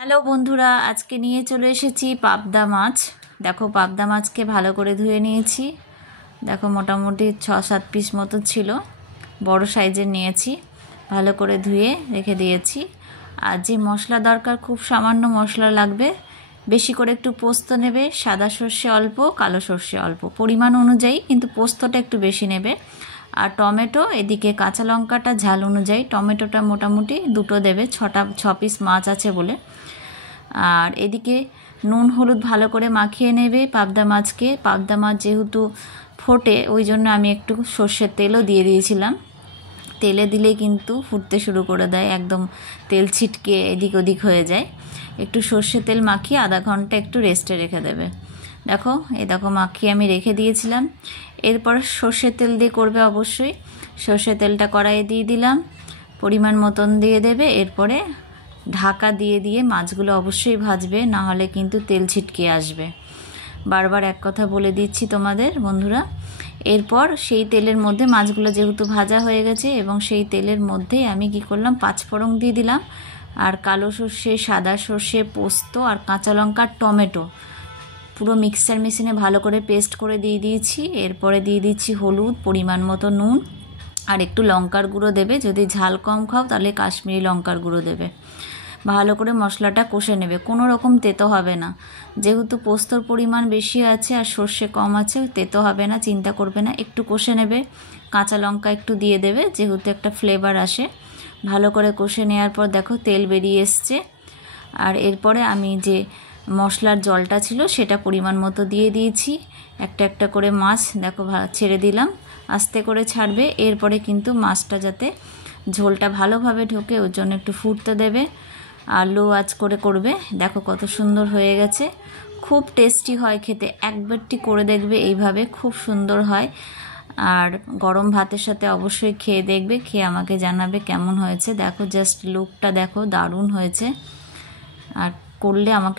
Hello বন্ধুরা, আজকে নিয়ে চলে এসেছি পাবদা মাছ। দেখো, পাবদা মাছকে ভালো করে ধুয়ে নিয়েছি। দেখো, মোটামুটি 6-7 পিস মতো ছিল, বড় সাইজের নিয়েছি। ভালো করে ধুয়ে রেখে দিয়েছি। আর যে মশলা দরকার, খুব সামান্য মশলা লাগবে। বেশি করে একটু পোস্ত নেবে, সাদা সর্ষে অল্প, কালো সর্ষে অল্প, পরিমাণ অনুযায়ী, কিন্তু পোস্তটা একটু বেশি নেবে। আর টমেটো, এদিকে কাঁচা লঙ্কাটা ঝাল অনুযায়ী, টমেটোটা মোটামুটি 2টো দেবে, 6 পিস মাছ আছে বলে। আর এদিকে নুন হলুদ ভালো করে মাখিয়ে নেবে পাবদা মাছকে। পাবদা মাছ যেহেতু ফোটে, ওই জন্য আমি একটু সর্ষের তেলও দিয়ে দিয়েছিলাম। তেলে দিলে কিন্তু ফুটতে শুরু করে দেয়, একদম তেল ছিটকে এদিক ওদিক হয়ে যায়। একটু সর্ষের তেল মাখিয়ে আধা ঘন্টা একটু রেস্টে রেখে দেবে। দেখো, দেখো মাখিয়ে আমি রেখে দিয়েছিলাম। এরপর সর্ষের তেল দিয়ে করবে অবশ্যই। সর্ষের তেলটা কড়াইয়ে দিয়ে দিলাম, পরিমাণ মতন দিয়ে দেবে। এরপরে ঢাকা দিয়ে দিয়ে মাছগুলো অবশ্যই ভাজবে, না হলে কিন্তু তেল ছিটকে আসবে। বারবার এক কথা বলে দিচ্ছি তোমাদের বন্ধুরা। এরপর সেই তেলের মধ্যে মাছগুলো যেহেতু ভাজা হয়ে গেছে, এবং সেই তেলের মধ্যেই আমি কি করলাম, 5 ফোড়ন দিয়ে দিলাম। আর কালো সর্ষে, সাদা সর্ষে, পোস্ত আর কাঁচা লঙ্কা, টমেটো পুরো মিক্সচার মেশিনে ভালো করে পেস্ট করে দিয়ে দিয়েছি। এরপরে দিয়ে দিচ্ছি হলুদ, পরিমাণ মতো নুন, আর একটু লঙ্কার গুঁড়ো দেবে। যদি ঝাল কম খাও তাহলে কাশ্মীরি লঙ্কার গুঁড়ো দেবে। ভালো করে মশলাটা কষে নেবে, কোনো রকম তেতো হবে না। যেহেতু পোস্তর পরিমাণ বেশি আছে আর সর্ষে কম আছে, তেতো হবে না, চিন্তা করবে না। একটু কষে নেবে, কাঁচা লঙ্কা একটু দিয়ে দেবে, যেহেতু একটা ফ্লেভার আসে। ভালো করে কষে নেওয়ার পর দেখো তেল বেরিয়ে এসছে। আর এরপরে আমি যে মশলার জলটা ছিল সেটা পরিমাণ মতো দিয়ে দিয়েছি। একটা একটা করে মাছ দেখো ছেড়ে দিলাম, আস্তে করে ছাড়বে। এরপরে কিন্তু মাছটা যাতে ঝোলটা ভালোভাবে ঢোকে, ওর জন্য একটু ফুটতে দেবে। আর লো আঁচ করে করবে। দেখো কত সুন্দর হয়ে গেছে, খুব টেস্টি হয় খেতে। একবারটি করে দেখবে এইভাবে, খুব সুন্দর হয়। আর গরম ভাতের সাথে অবশ্যই খেয়ে দেখবে, খেয়ে আমাকে জানাবে কেমন হয়েছে। দেখো জাস্ট লুকটা দেখো, দারুণ হয়েছে। আর করলে আমাকে